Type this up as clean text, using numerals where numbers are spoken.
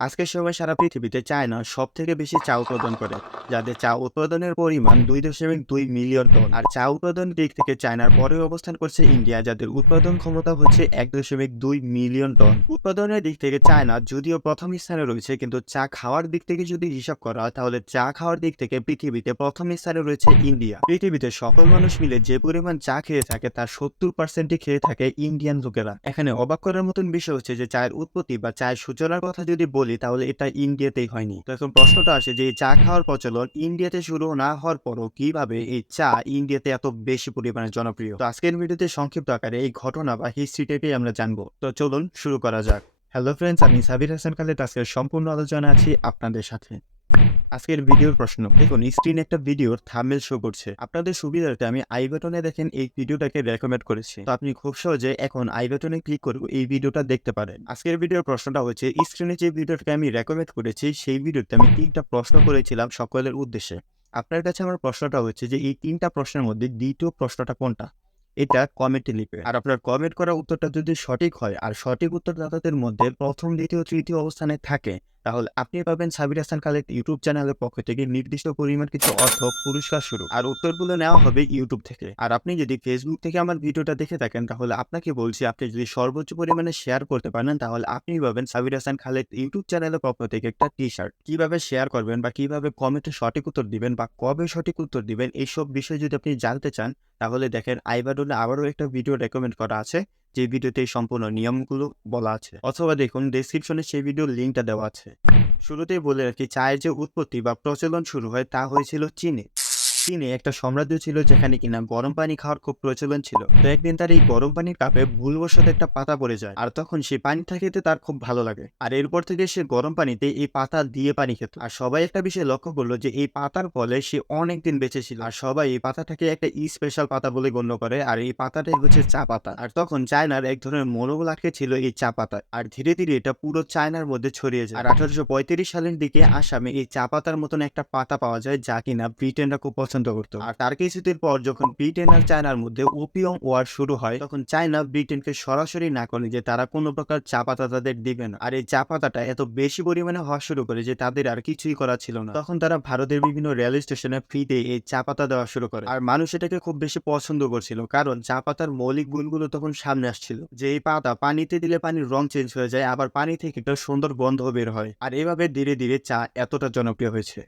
আজকের সময় সারা পৃথিবীতে চায়না সবথেকে বেশি চা উৎপাদন করে, যাদের চা উৎপাদনের পরিমাণ 2.2 মিলিয়ন টন। আর চা উৎপাদনের দিক থেকে চায়নার পরে অবস্থান করছে ইন্ডিয়া, যাদের উৎপাদন ক্ষমতা হচ্ছে 1.2 মিলিয়ন টন। উৎপাদনের দিক থেকে চায়না যদিও প্রথম স্থানে রয়েছে, কিন্তু চা খাওয়ার দিক থেকে যদি হিসাব করা হয় তাহলে চা খাওয়ার দিক থেকে পৃথিবীতে প্রথম স্থানে রয়েছে ইন্ডিয়া। পৃথিবীতে সকল মানুষ মিলে যে পরিমাণ চা খেয়ে থাকে তার 70% খেয়ে থাকে ইন্ডিয়ান লোকেরা। এখানে অবাক করার মতন বিষয় হচ্ছে যে চায়ের উৎপত্তি বা চায়ের সূচনার কথা যদি বলি তাহলে এটা ইন্ডিয়াতেই হয়নি। তো এখন প্রশ্নটা আসে যে এই চা খাওয়ার প্রচলন ইন্ডিয়াতে শুরু না হওয়ার পরও কিভাবে এই চা ইন্ডিয়াতে এত বেশি পরিমাণে জনপ্রিয়। তো আজকের ভিডিওতে সংক্ষিপ্ত আকারে এই ঘটনা বা হিস্ট্রিটাকেই আমরা জানবো। তো চলুন শুরু করা যাক। হ্যালো ফ্রেন্ডস, আমি সাবির হাসান খালেদ। আজকের সম্পূর্ণ আলোচনা আছি আপনাদের সাথে। আজকের ভিডিওর প্রশ্ন দেখুন, স্ক্রিনে একটা ভিডিওর থাম্বনেল শো করছে। আপনাদের সুবিধার্থে আমি আই বাটনে দেখেন এই ভিডিওটাকে রেকমেন্ড করেছি। তো আপনি খুব সহজে এখন আই বাটনে ক্লিক করে এই ভিডিওটা দেখতে পারেন। আজকের ভিডিওর প্রশ্নটা হচ্ছে, স্ক্রিনে যে ভিডিওটাকে আমি রেকমেন্ড করেছি সেই ভিডিওতে আমি 3টা প্রশ্ন করেছিলাম সকলের উদ্দেশ্যে। আপনার কাছে আমার প্রশ্নটা হচ্ছে যে এই 3টা প্রশ্নের মধ্যে দ্বিতীয় প্রশ্নটা কোনটা, এটা কমেন্টে লিখবে। আর আপনার কমেন্ট করা উত্তরটা যদি সঠিক হয় আর সঠিক উত্তরদাতাদের মধ্যে প্রথম, দ্বিতীয়, তৃতীয় অবস্থানে থাকে, তাহলে আপনি পাবেন সাবির হাসান খালেদ ইউটিউব চ্যানেলের পক্ষ থেকে নির্দিষ্ট পরিমাণ কিছু অর্থ পুরস্কার স্বরূপ। আর উত্তরগুলো নেওয়া হবে ইউটিউব থেকে। আর আপনি যদি ফেসবুক থেকে আমার ভিডিওটা দেখে থাকেন তাহলে আপনাকে বলছি, আপনি যদি সর্বোচ্চ পরিমাণে শেয়ার করতে পারেন তাহলে আপনি পাবেন সাবির হাসান খালেদ ইউটিউব চ্যানেলের পক্ষ থেকে একটা টি-শার্ট। কিভাবে শেয়ার করবেন বা কিভাবে কমেন্টে সঠিক উত্তর দিবেন বা কবে সঠিক উত্তর দিবেন এইসব বিষয় যদি আপনি জানতে চান তাহলে দেখেন আই বাটনে আবারও একটা ভিডিও রেকমেন্ড করা আছে, যে ভিডিওতে এই সম্পূর্ণ নিয়মগুলো বলা আছে, অথবা দেখুন ডেসক্রিপশনে সেই ভিডিওর লিঙ্কটা দেওয়া আছে। শুরুতেই বলে রাখি, চায়ের যে উৎপত্তি বা প্রচলন শুরু হয় তা হয়েছিল চীনে। চীনে একটা সাম্রাজ্য ছিল যেখানে কিনা গরম পানি খাওয়ার খুব প্রচলন ছিল। তো একদিন তার এই গরম পানির কাপে ভুলবশত একটা পাতা পড়ে যায়, আর তখন সেই পানিটা খেতে তার খুব ভালো লাগে। আর এরপর থেকে সে গরম পানিতে এই পাতা দিয়ে পানি খেত। আর সবাই একটা বিষয় লক্ষ্য করলো যে এই পাতার ফলে সে অনেকদিন বেঁচে ছিল। আর সবাই এই পাতাটাকে একটা স্পেশাল পাতা বলে গণ্য করে, আর এই পাতাটাই হচ্ছে চা পাতা। আর তখন চায়নার এক ধরনের মনোবল আটকে ছিল এই চা পাতা, আর ধীরে ধীরে এটা পুরো চায়নার মধ্যে ছড়িয়ে যায়। আর 1835 সালের দিকে আসামে এই চা পাতার মতন একটা পাতা পাওয়া যায় যা কিনা ব্রিটেনরা খুব পছন্দ করতো। আর তার কিছুদিন পর যখন ব্রিটেন আর চায়নার মধ্যে ওপিয়াম ওয়ার শুরু হয়, তখন চায়না ব্রিটেনকে সরাসরি না করে যে তারা কোনো প্রকার চা পাতা তাদের দিবে না। আর এই চা পাতাটা এত বেশি পরিমাণে হওয়া শুরু করে যে তাদের আর কিছুই করা ছিল না। তখন তারা ভারতের বিভিন্ন রেল স্টেশনে ফ্রিতে এই চা পাতা দেওয়া শুরু করে। আর মানুষ এটাকে খুব বেশি পছন্দ করছিল, কারণ চা পাতার মৌলিক গুণগুলো তখন সামনে আসছিল, যে এই পাতা পানিতে দিলে পানির রং চেঞ্জ হয়ে যায়, আবার পানি থেকে একটা সুন্দর গন্ধ বের হয়। আর এভাবে ধীরে ধীরে চা এতটা জনপ্রিয় হয়েছে।